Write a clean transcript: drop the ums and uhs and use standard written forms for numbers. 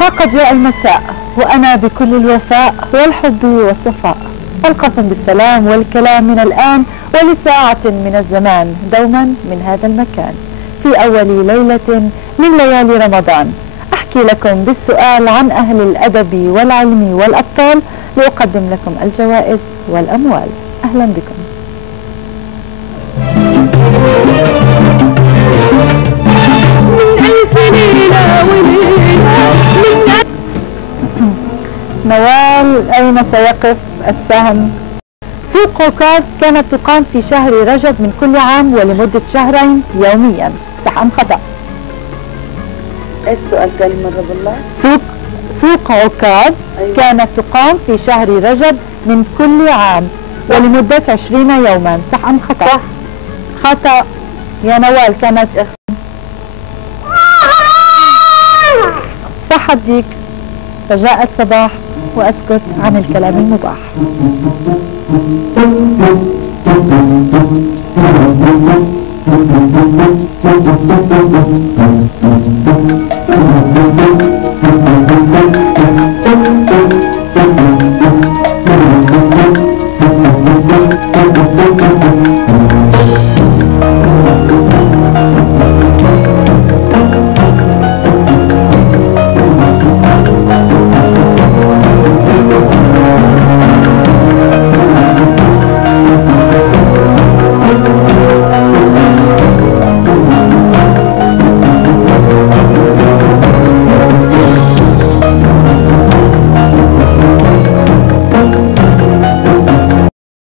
ها قد جاء المساء وأنا بكل الوفاء والحب والصفاء، القسم بالسلام والكلام من الآن ولساعة من الزمان دوما من هذا المكان في أول ليلة من ليالي رمضان. أحكي لكم بالسؤال عن أهل الأدب والعلم والأبطال لأقدم لكم الجوائز والأموال. أهلا بكم. نوال، أين سيقف السهم؟ سوق عكاظ كانت تقام في شهر رجب من كل عام ولمدة شهرين يوميا، صح أم خطأ؟ ايش السؤال ثاني مرة بالله؟ سوق عكاظ أيوة. كانت تقام في شهر رجب من كل عام ولمدة 20 يوما، صح أم خطأ؟ صح. خطأ يا نوال، كانت صح الديك. فجاءت صباح وأسكت عن الكلام المباح.